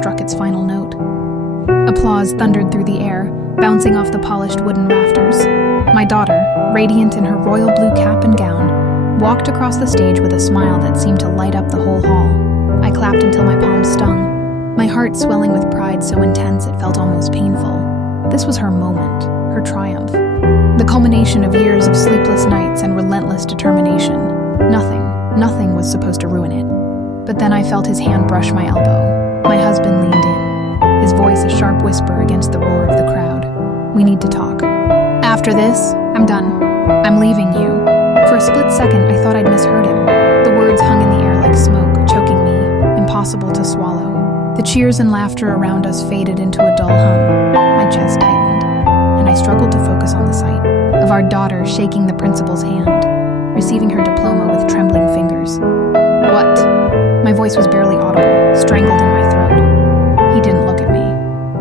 struck its final note. Applause thundered through the air, bouncing off the polished wooden rafters. My daughter, radiant in her royal blue cap and gown, walked across the stage with a smile that seemed to light up the whole hall. I clapped until my palms stung, my heart swelling with pride so intense it felt almost painful. This was her moment, her triumph. The culmination of years of sleepless nights and relentless determination. Nothing was supposed to ruin it. But then I felt his hand brush my elbow. My husband leaned in, his voice a sharp whisper against the roar of the crowd. "We need to talk. After this, I'm done. I'm leaving you." For a split second, I thought I'd misheard him. The words hung in the air like smoke, choking me, impossible to swallow. The cheers and laughter around us faded into a dull hum. My chest tightened, and I struggled to focus on the sight of our daughter shaking the principal's hand, receiving her diploma with trembling fingers. "What?" My voice was barely audible, strangled in my throat. He didn't look at me.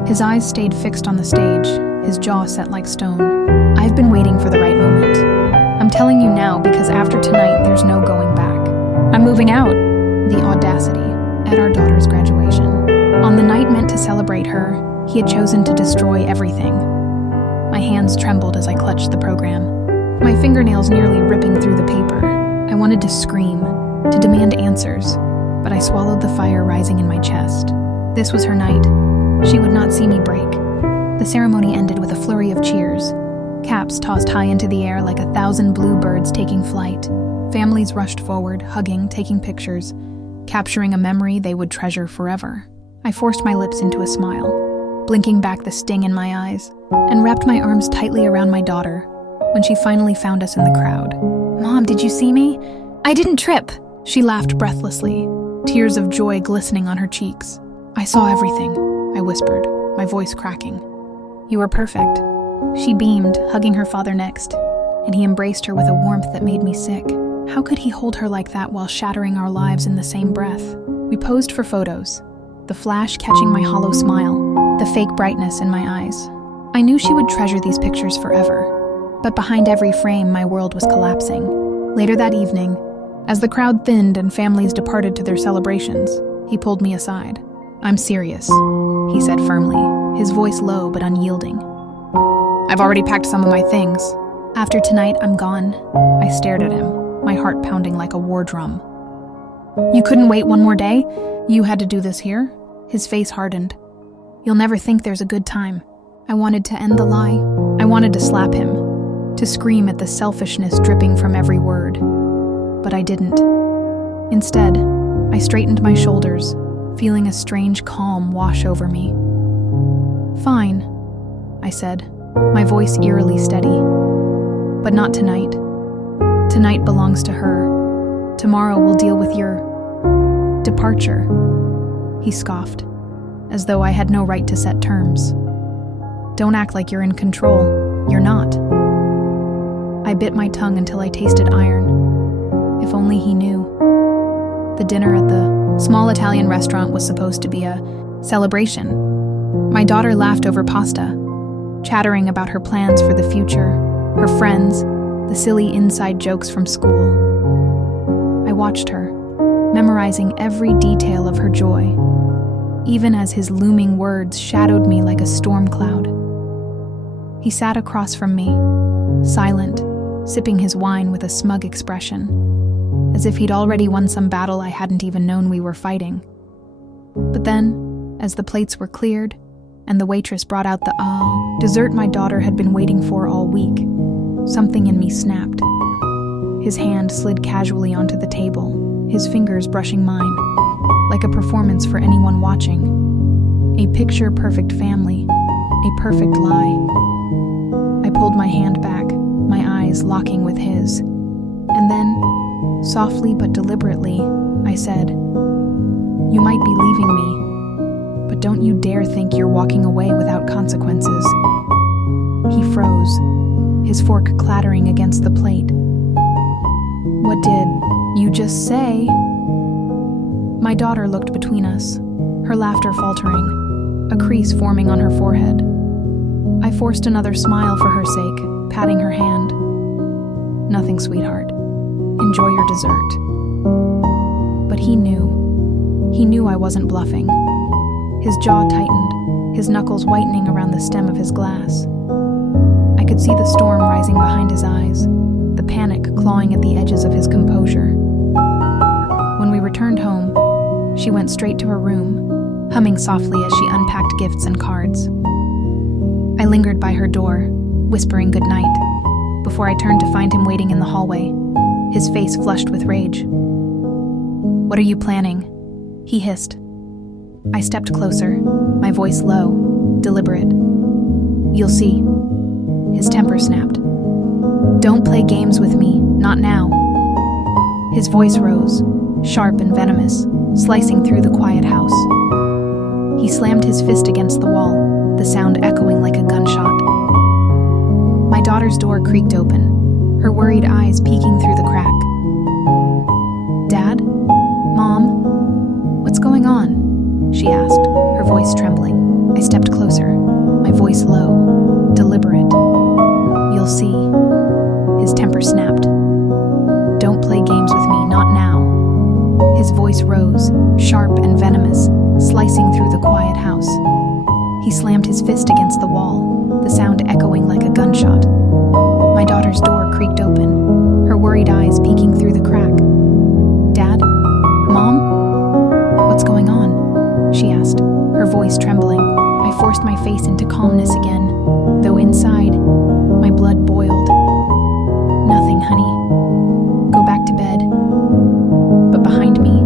His eyes stayed fixed on the stage, his jaw set like stone. I've been waiting for the right moment. I'm telling you now because after tonight, there's no going back. I'm moving out. The audacity at our daughter's graduation. On the night meant to celebrate her, he had chosen to destroy everything. My hands trembled as I clutched the program, my fingernails nearly ripping through the paper. I wanted to scream, to demand answers, but I swallowed the fire rising in my chest. This was her night. She would not see me break. The ceremony ended with a flurry of cheers. Caps tossed high into the air like 1,000 blue birds taking flight. Families rushed forward, hugging, taking pictures, capturing a memory they would treasure forever. I forced my lips into a smile, blinking back the sting in my eyes, and wrapped my arms tightly around my daughter when she finally found us in the crowd. "Mom, did you see me? I didn't trip." She laughed breathlessly, tears of joy glistening on her cheeks. "I saw everything," I whispered, my voice cracking. "You were perfect." She beamed, hugging her father next, and he embraced her with a warmth that made me sick. How could he hold her like that while shattering our lives in the same breath? We posed for photos, the flash catching my hollow smile, the fake brightness in my eyes. I knew she would treasure these pictures forever, but behind every frame, my world was collapsing. Later that evening, as the crowd thinned and families departed to their celebrations, he pulled me aside. "I'm serious," he said firmly, his voice low but unyielding. "I've already packed some of my things. After tonight, I'm gone." I stared at him, my heart pounding like a war drum. "You couldn't wait one more day? You had to do this here?" His face hardened. "You'll never think there's a good time." I wanted to end the lie. I wanted to slap him, to scream at the selfishness dripping from every word. But I didn't. Instead, I straightened my shoulders, feeling a strange calm wash over me. "Fine," I said, my voice eerily steady. "But not tonight. Tonight belongs to her. Tomorrow we'll deal with your departure." He scoffed, as though I had no right to set terms. "Don't act like you're in control. You're not." I bit my tongue until I tasted iron. If only he knew. The dinner at the small Italian restaurant was supposed to be a celebration. My daughter laughed over pasta, chattering about her plans for the future, her friends, the silly inside jokes from school. I watched her, memorizing every detail of her joy, even as his looming words shadowed me like a storm cloud. He sat across from me, silent, sipping his wine with a smug expression, as if he'd already won some battle I hadn't even known we were fighting. But then, as the plates were cleared, and the waitress brought out the dessert my daughter had been waiting for all week, something in me snapped. His hand slid casually onto the table, his fingers brushing mine, like a performance for anyone watching. A picture-perfect family, a perfect lie. I pulled my hand back, my eyes locking with his, and then, softly but deliberately, I said, "You might be leaving me, but don't you dare think you're walking away without consequences." He froze, his fork clattering against the plate. "What did you just say?" My daughter looked between us, her laughter faltering, a crease forming on her forehead. I forced another smile for her sake, patting her hand. "Nothing, sweetheart. Enjoy your dessert." But he knew. He knew I wasn't bluffing. His jaw tightened, his knuckles whitening around the stem of his glass. I could see the storm rising behind his eyes, the panic clawing at the edges of his composure. When we returned home, she went straight to her room, humming softly as she unpacked gifts and cards. I lingered by her door, whispering goodnight, before I turned to find him waiting in the hallway, his face flushed with rage. "What are you planning?" he hissed. I stepped closer, my voice low, deliberate. "You'll see." His temper snapped. "Don't play games with me, not now." His voice rose, sharp and venomous, slicing through the quiet house. He slammed his fist against the wall, the sound echoing like a gunshot. My daughter's door creaked open, her worried eyes peeking through the crack. "Dad? Mom? What's going on?" she asked, her voice trembling. I stepped closer, my voice low, deliberate. "You'll see." His temper snapped. "Don't play games with me, not now." His voice rose, sharp and venomous, slicing through the quiet house. He slammed his fist against the wall, the sound echoing like a gunshot. My daughter's door creaked open, her worried eyes peeking through the crack. "Dad? Mom? What's going on?" she asked, her voice trembling. I forced my face into calmness again, though inside, my blood boiled. "Nothing, honey. Go back to bed." But behind me,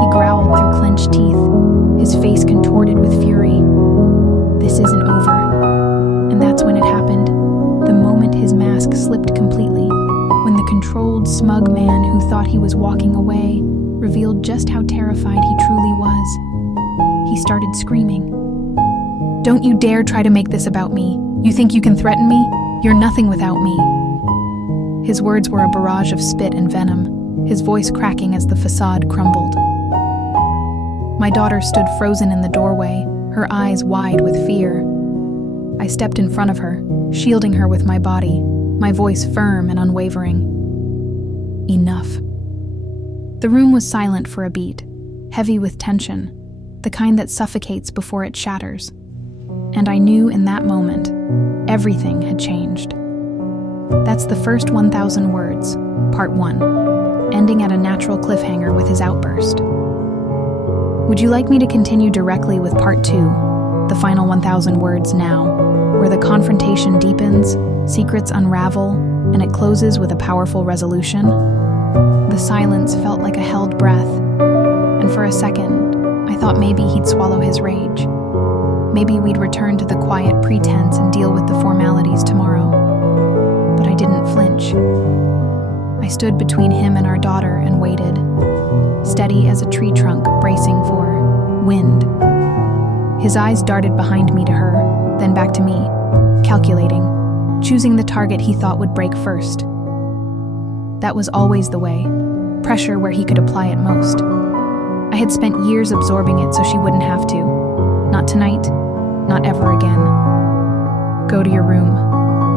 he growled through clenched teeth, his face contorted with fury. This isn't over. And that's when it happened, the moment his mask slipped completely, when the controlled, smug man who thought he was walking away revealed just how terrified he truly was. He started screaming. "Don't you dare try to make this about me. You think you can threaten me? You're nothing without me." His words were a barrage of spit and venom, his voice cracking as the facade crumbled. My daughter stood frozen in the doorway, her eyes wide with fear. I stepped in front of her, shielding her with my body, my voice firm and unwavering. "Enough." The room was silent for a beat, heavy with tension, the kind that suffocates before it shatters. And I knew in that moment, everything had changed. That's the first 1,000 words, part 1, ending at a natural cliffhanger with his outburst. Would you like me to continue directly with part 2, the final 1,000 words now, where the confrontation deepens, secrets unravel, and it closes with a powerful resolution? The silence felt like a held breath, and for a second, I thought maybe he'd swallow his rage. Maybe we'd return to the quiet pretense and deal with the formalities tomorrow. But I didn't flinch. I stood between him and our daughter and waited, steady as a tree trunk bracing for wind. His eyes darted behind me to her, then back to me, calculating, choosing the target he thought would break first. That was always the way, pressure where he could apply it most. I had spent years absorbing it so she wouldn't have to. Not tonight, not ever again. "Go to your room,"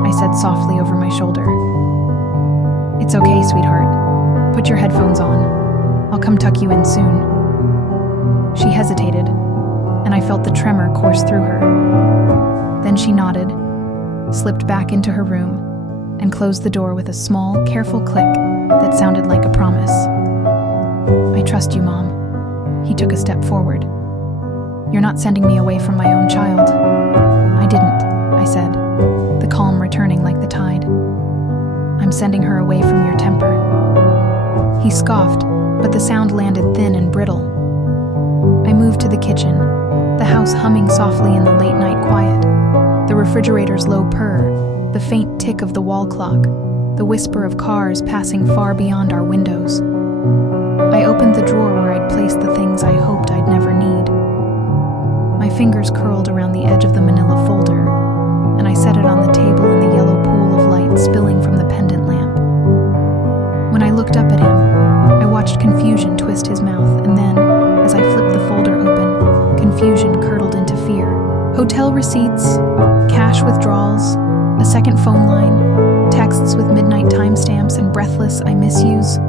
I said softly over my shoulder. "It's okay, sweetheart. Put your headphones on. I'll come tuck you in soon." She hesitated, and I felt the tremor course through her. Then she nodded, slipped back into her room, and closed the door with a small, careful click that sounded like a promise. "I trust you, Mom." He took a step forward. "You're not sending me away from my own child." "I didn't," I said, the calm returning like the tide. "I'm sending her away from your temper." He scoffed, but the sound landed thin and brittle. I moved to the kitchen, the house humming softly in the late-night quiet, the refrigerator's low purr, the faint tick of the wall clock, the whisper of cars passing far beyond our windows. I opened the drawer where I'd placed the things I hoped I'd never need. My fingers curled around the edge of the manila folder, and I set it on the table in the yellow pool of light spilling from the pendant lamp. When I looked up at him, I watched confusion twist his mouth, and then, as I flipped the folder open, confusion curdled into fear. Hotel receipts, cash withdrawals, a second phone line, texts with midnight timestamps and breathless "I miss yous."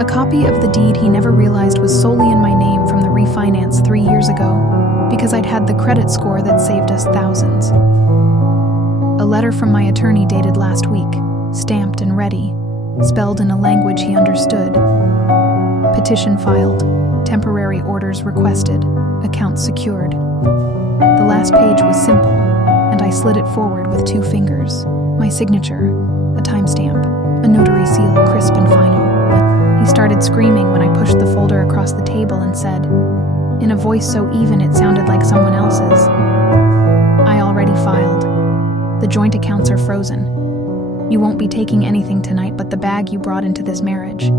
A copy of the deed he never realized was solely in my name from the refinance 3 years ago. had the credit score that saved us thousands. A letter from my attorney dated last week, stamped and ready, spelled in a language he understood. Petition filed, temporary orders requested, account secured. The last page was simple, and I slid it forward with 2 fingers. My signature, a timestamp, a notary seal, crisp and final. He started screaming when I pushed the folder across the table and said, in a voice so even it sounded like someone else's, I already filed. The joint accounts are frozen. You won't be taking anything tonight but the bag you brought into this marriage.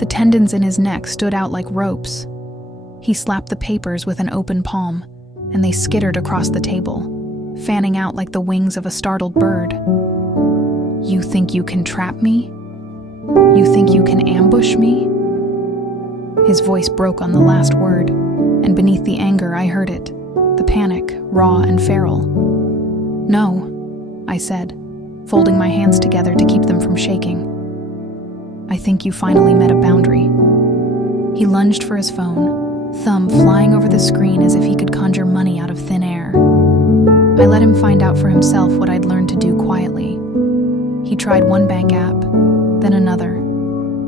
The tendons in his neck stood out like ropes. He slapped the papers with an open palm, and they skittered across the table, fanning out like the wings of a startled bird. You think you can trap me? You think you can ambush me? His voice broke on the last word, and beneath the anger I heard it, the panic, raw and feral. No, I said, folding my hands together to keep them from shaking. I think you finally met a boundary. He lunged for his phone, thumb flying over the screen as if he could conjure money out of thin air. I let him find out for himself what I'd learned to do quietly. He tried one bank app, then another,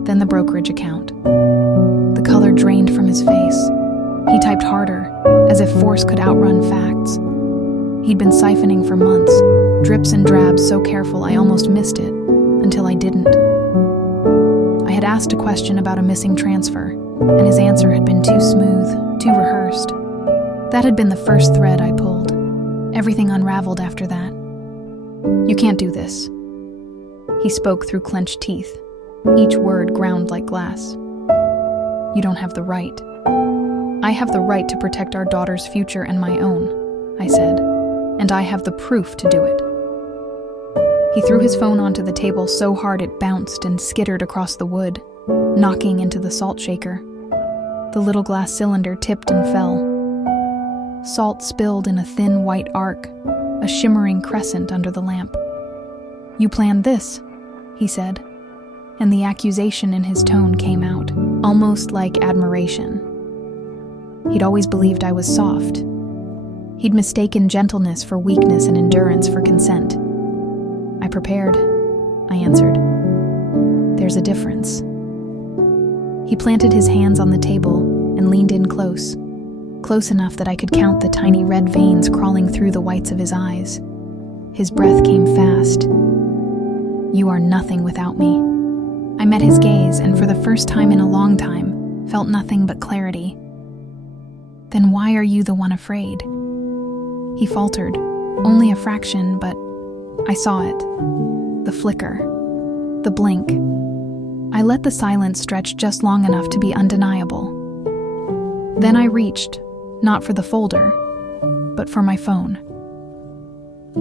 then the brokerage account. The color drained from his face. He typed harder, as if force could outrun facts. He'd been siphoning for months, drips and drabs so careful I almost missed it, until I didn't. I had asked a question about a missing transfer, and his answer had been too smooth, too rehearsed. That had been the first thread I pulled. Everything unraveled after that. You can't do this. He spoke through clenched teeth, each word ground like glass. You don't have the right. I have the right to protect our daughter's future and my own, I said, and I have the proof to do it. He threw his phone onto the table so hard it bounced and skittered across the wood, knocking into the salt shaker. The little glass cylinder tipped and fell. Salt spilled in a thin white arc, a shimmering crescent under the lamp. You planned this, he said, and the accusation in his tone came out, almost like admiration. He'd always believed I was soft. He'd mistaken gentleness for weakness and endurance for consent. I prepared, I answered. There's a difference. He planted his hands on the table and leaned in close enough that I could count the tiny red veins crawling through the whites of his eyes. His breath came fast. You are nothing without me. I met his gaze, and for the first time in a long time, felt nothing but clarity. Then why are you the one afraid? He faltered, only a fraction, but I saw it. The flicker. The blink. I let the silence stretch just long enough to be undeniable. Then I reached, not for the folder, but for my phone.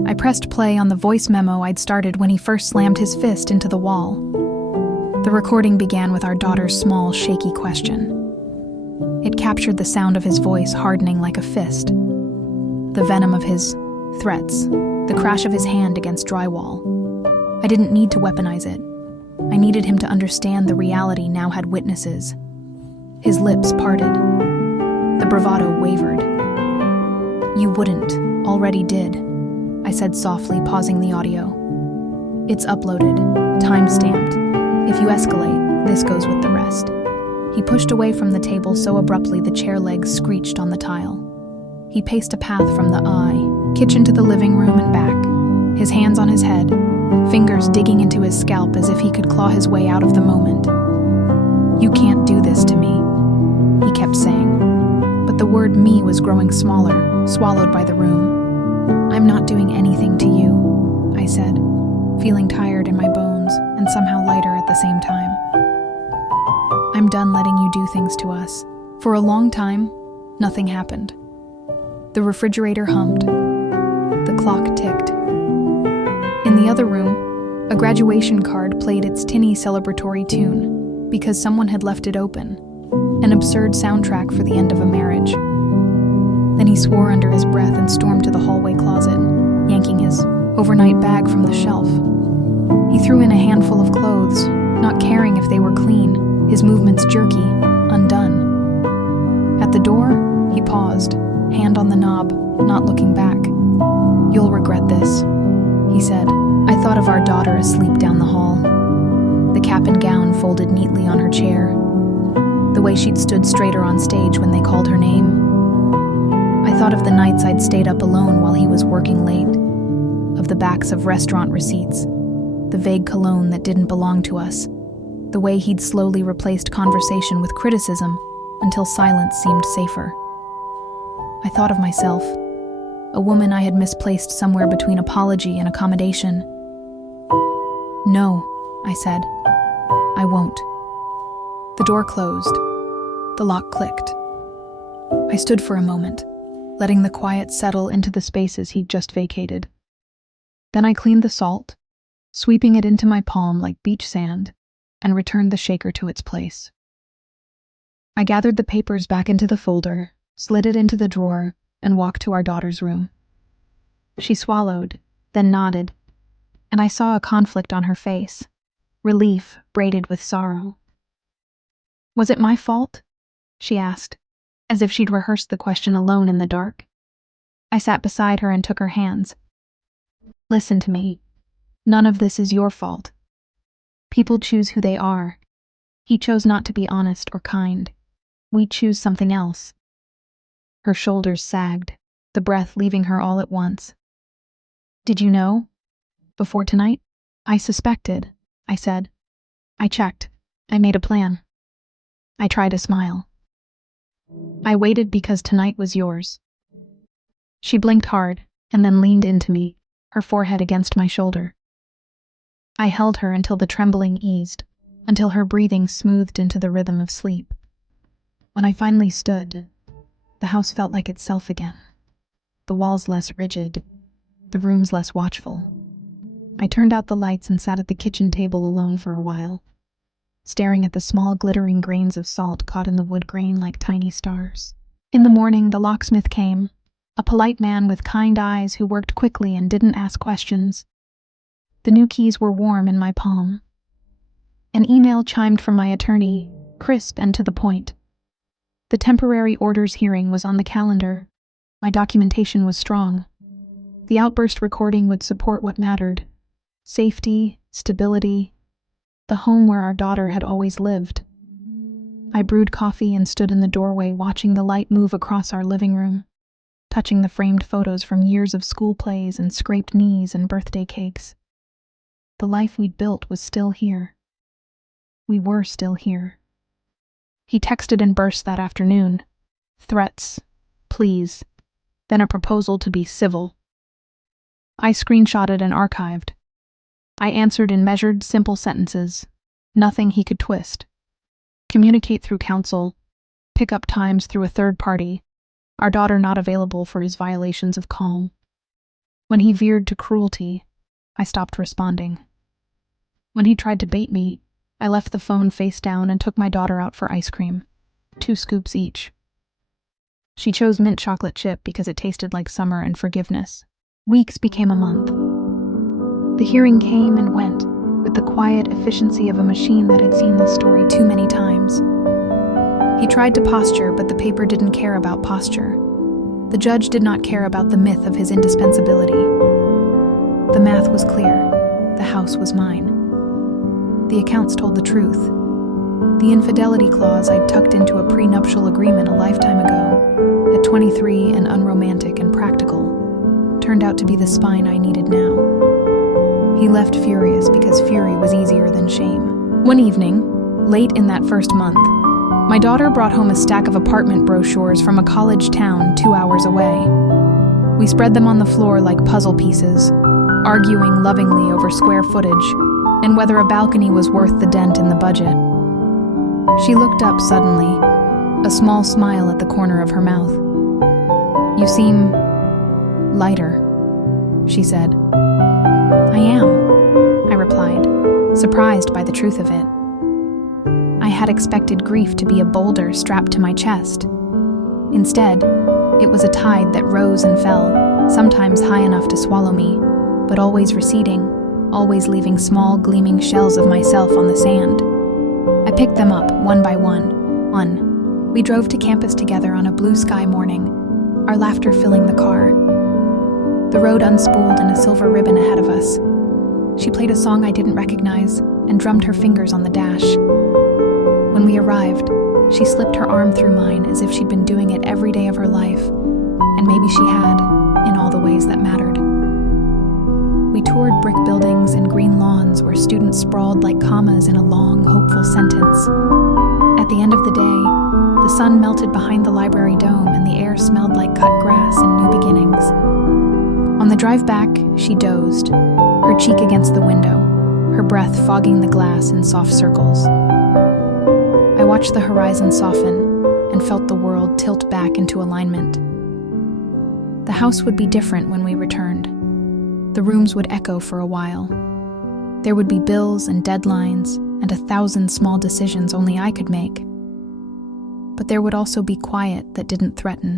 I pressed play on the voice memo I'd started when he first slammed his fist into the wall. The recording began with our daughter's small, shaky question. It captured the sound of his voice hardening like a fist, the venom of his threats, the crash of his hand against drywall. I didn't need to weaponize it. I needed him to understand the reality now had witnesses. His lips parted. The bravado wavered. You wouldn't, already did, I said softly, pausing the audio. It's uploaded, time-stamped. If you escalate, this goes with the rest. He pushed away from the table so abruptly the chair legs screeched on the tile. He paced a path from the kitchen to the living room and back, his hands on his head, fingers digging into his scalp as if he could claw his way out of the moment. You can't do this to me, he kept saying, but the word me was growing smaller, swallowed by the room. I'm not doing anything to you, I said, feeling tired in my bones and somehow lighter at the same time. I'm done letting you do things to us. For a long time, nothing happened. The refrigerator hummed. The clock ticked. In the other room, a graduation card played its tinny celebratory tune because someone had left it open, an absurd soundtrack for the end of a marriage. Then he swore under his breath and stormed to the hallway closet, yanking his overnight bag from the shelf. He threw in a handful of clothes, not caring if they were clean, his movements jerky, undone. At the door, he He paused, hand on the knob, not looking back. "You'll regret this," he said. I thought of our daughter asleep down the hall, the cap and gown folded neatly on her chair, the way she'd stood straighter on stage when they called her name. I thought of the nights I'd stayed up alone while he was working late, of the backs of restaurant receipts, the vague cologne that didn't belong to us, the way he'd slowly replaced conversation with criticism until silence seemed safer. I thought of myself, a woman I had misplaced somewhere between apology and accommodation. "No," I said. "I won't." The door closed. The lock clicked. I stood for a moment, letting the quiet settle into the spaces he'd just vacated. Then I cleaned the salt, sweeping it into my palm like beach sand, and returned the shaker to its place. I gathered the papers back into the folder, slid it into the drawer, and walked to our daughter's room. She swallowed, then nodded, and I saw a conflict on her face, relief braided with sorrow. "Was it my fault?" she asked, as if she'd rehearsed the question alone in the dark. I sat beside her and took her hands. "Listen to me. None of this is your fault. People choose who they are. He chose not to be honest or kind. We choose something else." Her shoulders sagged, the breath leaving her all at once. "Did you know? Before tonight?" "I suspected," I said. "I checked. I made a plan." I tried a smile. "I waited because tonight was yours." She blinked hard and then leaned into me, her forehead against my shoulder. I held her until the trembling eased, until her breathing smoothed into the rhythm of sleep. When I finally stood, the house felt like itself again. The walls less rigid, the rooms less watchful. I turned out the lights and sat at the kitchen table alone for a while, staring at the small glittering grains of salt caught in the wood grain like tiny stars. In the morning, the locksmith came, a polite man with kind eyes who worked quickly and didn't ask questions. The new keys were warm in my palm. An email chimed from my attorney, crisp and to the point. The temporary orders hearing was on the calendar. My documentation was strong. The outburst recording would support what mattered: safety, stability, the home where our daughter had always lived. I brewed coffee and stood in the doorway watching the light move across our living room, touching the framed photos from years of school plays and scraped knees and birthday cakes. The life we'd built was still here. We were still here. He texted in bursts that afternoon. Threats, pleas, then a proposal to be civil. I screenshotted and archived. I answered in measured, simple sentences. Nothing he could twist. Communicate through counsel. Pick up times through a third party. Our daughter not available for his violations of calm. When he veered to cruelty, I stopped responding. When he tried to bait me, I left the phone face down and took my daughter out for ice cream. 2 scoops each. She chose mint chocolate chip because it tasted like summer and forgiveness. Weeks became a month. The hearing came and went, with the quiet efficiency of a machine that had seen this story too many times. He tried to posture, but the paper didn't care about posture. The judge did not care about the myth of his indispensability. The math was clear. The house was mine. The accounts told the truth. The infidelity clause I'd tucked into a prenuptial agreement a lifetime ago, at 23 and unromantic and practical, turned out to be the spine I needed now. He left furious because fury was easier than shame. One evening, late in that first month, my daughter brought home a stack of apartment brochures from a college town 2 hours away. We spread them on the floor like puzzle pieces, arguing lovingly over square footage and whether a balcony was worth the dent in the budget. She looked up suddenly, a small smile at the corner of her mouth. "You seem lighter," she said. "I am," I replied, surprised by the truth of it. I had expected grief to be a boulder strapped to my chest. Instead, it was a tide that rose and fell, sometimes high enough to swallow me, but always receding, always leaving small gleaming shells of myself on the sand. I picked them up one by one, We drove to campus together on a blue sky morning, our laughter filling the car. The road unspooled and a silver ribbon ahead of us. She played a song I didn't recognize and drummed her fingers on the dash. When we arrived, she slipped her arm through mine as if she'd been doing it every day of her life, and maybe she had, in all the ways that mattered. We toured brick buildings and green lawns where students sprawled like commas in a long, hopeful sentence. At the end of the day, the sun melted behind the library dome and the air smelled like cut grass and new beginnings. On the drive back, she dozed, her cheek against the window, her breath fogging the glass in soft circles. I watched the horizon soften and felt the world tilt back into alignment. The house would be different when we returned. The rooms would echo for a while. There would be bills and deadlines and 1,000 small decisions only I could make. But there would also be quiet that didn't threaten.